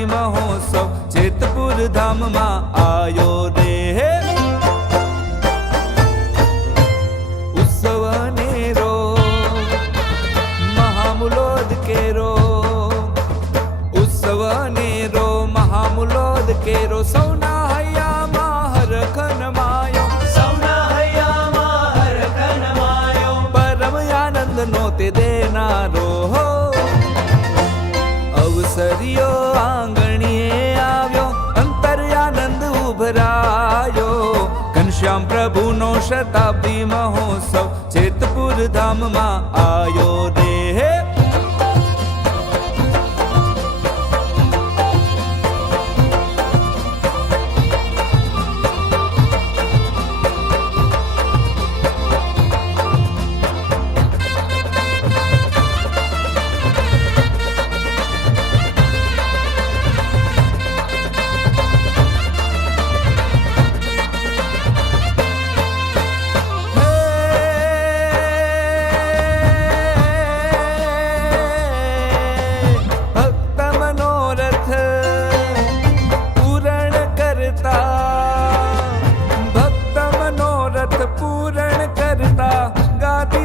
શતાબ્દી મહોત્સવ જેતપુર ધામમાં આયો રે. ઉત્સવ નેરો મહામૂલોદ કેરો, ઉત્સવ નેરો મહામૂલોદ કેરો. સૌના હૈયામાં હરખન માયો, સૌના હૈયામાં હરખન માયો. પરમ આનંદ નો તે દેનારો. અવસરિયો આંગણીએ આવ્યો, અંતર આનંદ ઉભરાયો. ઘનશ્યામ પ્રભુનો શતાબ્દી મહોત્સવ જેતપુર ધામમાં આયો રે.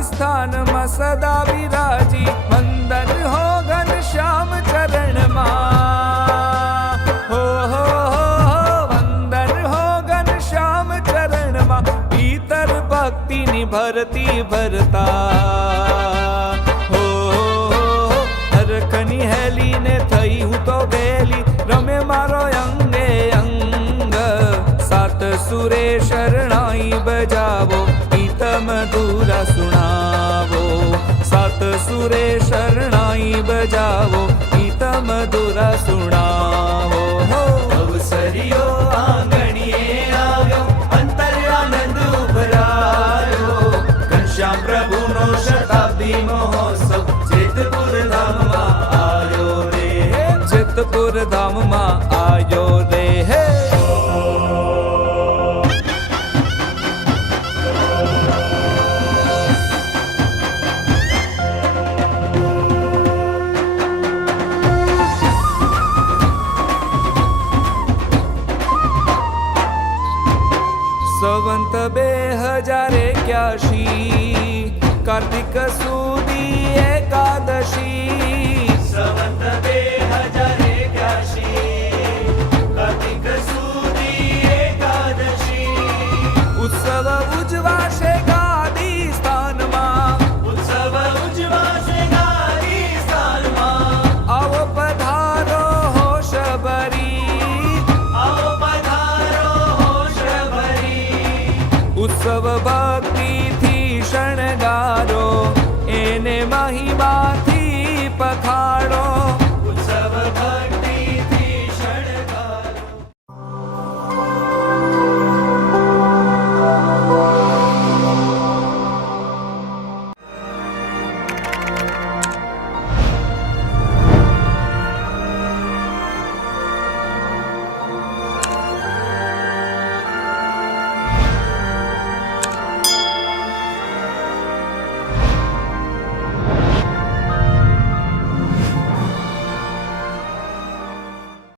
સ્થાનમાં સદા વિરાજી, વંદન હો ઘનશ્યામ ચરણમાં. હો વંદન હો ઘનશ્યામ ચરણમાં. ભીતર ભક્તિની ભરતી ભરતા. હો હરખની હેલીને થઈ હું તો ગેલી, રમે મારો અંગે અંગ. સાત સુરે શરણાઈ બજાવો, મધુરા સુણાવો. સાત સુરે શરણાઈ બજાવો, ગીત મધુરા સુણાવો. અવસરિયો આંગણીએ આવ્યો, અંતર આનંદ ઉભરાયો. ઘનશ્યામ પ્રભુનો શતાબ્દી મહોત્સવ જેતપુર ધામમાં આયો રે. જેતપુર ધામમાં આયો રે. સંવંત 2081 કાર્તિક સુદી એકાદશી. સંવંત 2081 કાર્તિક સુદી એકાદશી. ઉત્સવ ઉજવાશે ગાદી સ્થાનમાં, ઉત્સવ ઉજવાશે ગાદી સ્થાનમાં. આવો પધારો હોશ ભરી, આવો પધારો હોશ ભરી. ઉત્સવ ભક્તિથી શણગારો, એને મહિમાથી પખાડો.